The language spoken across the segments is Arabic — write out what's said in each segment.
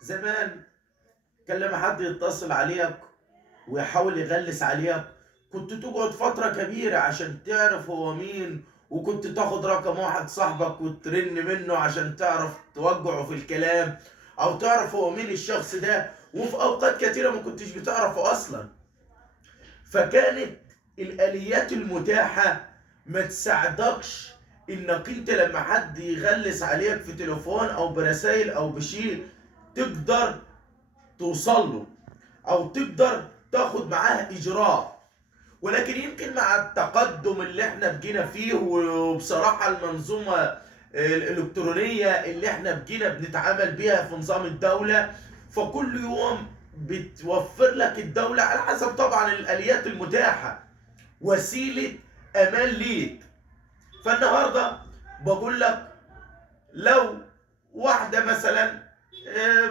زمان كان لما حد يتصل عليك ويحاول يغلس عليك كنت تقعد فترة كبيرة عشان تعرف هو مين، وكنت تاخد رقم واحد صاحبك وترن منه عشان تعرف توجعه في الكلام او تعرف هو مين الشخص ده، وفي اوقات كتيرة ما كنتش بتعرفه اصلا. فكانت الاليات المتاحة ما تساعدكش انك انت لما حد يغلس عليك في تليفون او برسائل او بشيء تقدر توصل له او تقدر تاخد معاه اجراء. ولكن يمكن مع التقدم اللي احنا بقينا فيه، وبصراحة المنظومة الالكترونية اللي احنا بقينا بنتعامل بيها في نظام الدولة، فكل يوم بتوفر لك الدولة على حسب طبعا الاليات المتاحة وسيلة امان ليك. فالنهاردة بقول لك لو واحدة مثلا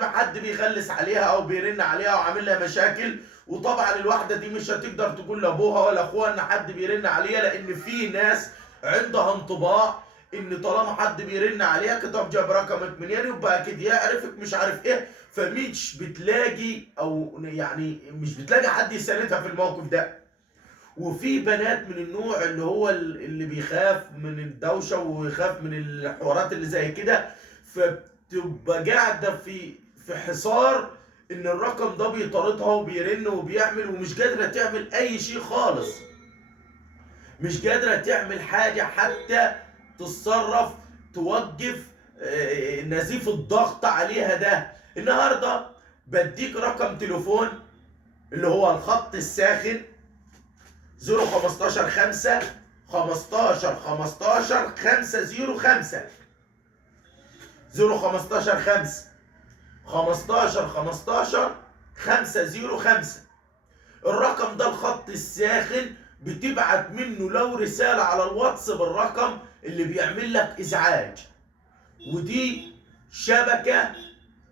حد بيغلس عليها او بيرن عليها وعامل لها مشاكل، وطبعا الواحده دي مش هتقدر تقول لابوها ولا اخوها ان حد بيرن عليها، لان في ناس عندها انطباع ان طالما حد بيرن عليها كتب جاب رقمك منين يبقى اكيد يعرفك مش عارف ايه، فمش بتلاقي او يعني مش بتلاقي حد يساندها في الموقف ده. وفي بنات من النوع اللي هو اللي بيخاف من الدوشه ويخاف من الحوارات اللي زي كده، فبتبقى قاعده في حصار ان الرقم ده بيطاردها وبيرن وبيعمل، ومش قادره تعمل اي شيء خالص، مش قادره تعمل حاجه حتى تتصرف توقف نزيف الضغط عليها ده. النهارده بديك رقم تليفون اللي هو الخط الساخن 015 5 15 15 505 015 5 15 15 505. الرقم ده الخط الساخن، بتبعت منه لو رسالة على الواتس بالرقم اللي بيعمل لك ازعاج. ودي شبكة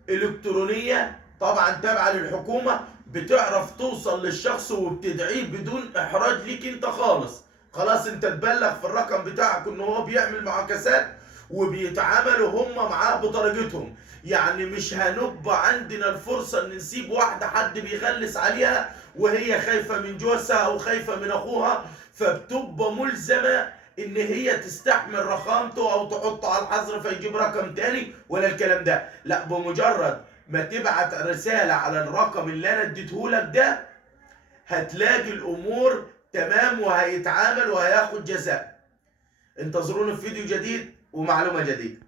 الكترونية طبعا تابعة للحكومة، بتعرف توصل للشخص وبتدعيه بدون احراج ليك انت خالص. خلاص انت تبلغ في الرقم بتاعك ان هو بيعمل معاكسات وبيتعاملوا هم معاه بطريقتهم. يعني مش هنبقى عندنا الفرصة ان نسيب واحدة حد بيغلس عليها وهي خايفة من جوزها او خايفة من اخوها، فبتبقى ملزمة ان هي تستحمل رقمته او تحطه على الحظر فيجيب رقم تاني ولا الكلام ده. لا، بمجرد ما تبعت رسالة على الرقم اللي انا اديتهولك ده هتلاقي الامور تمام وهيتعامل وهياخد جزاء. انتظرونا في فيديو جديد ومعلومة جديدة.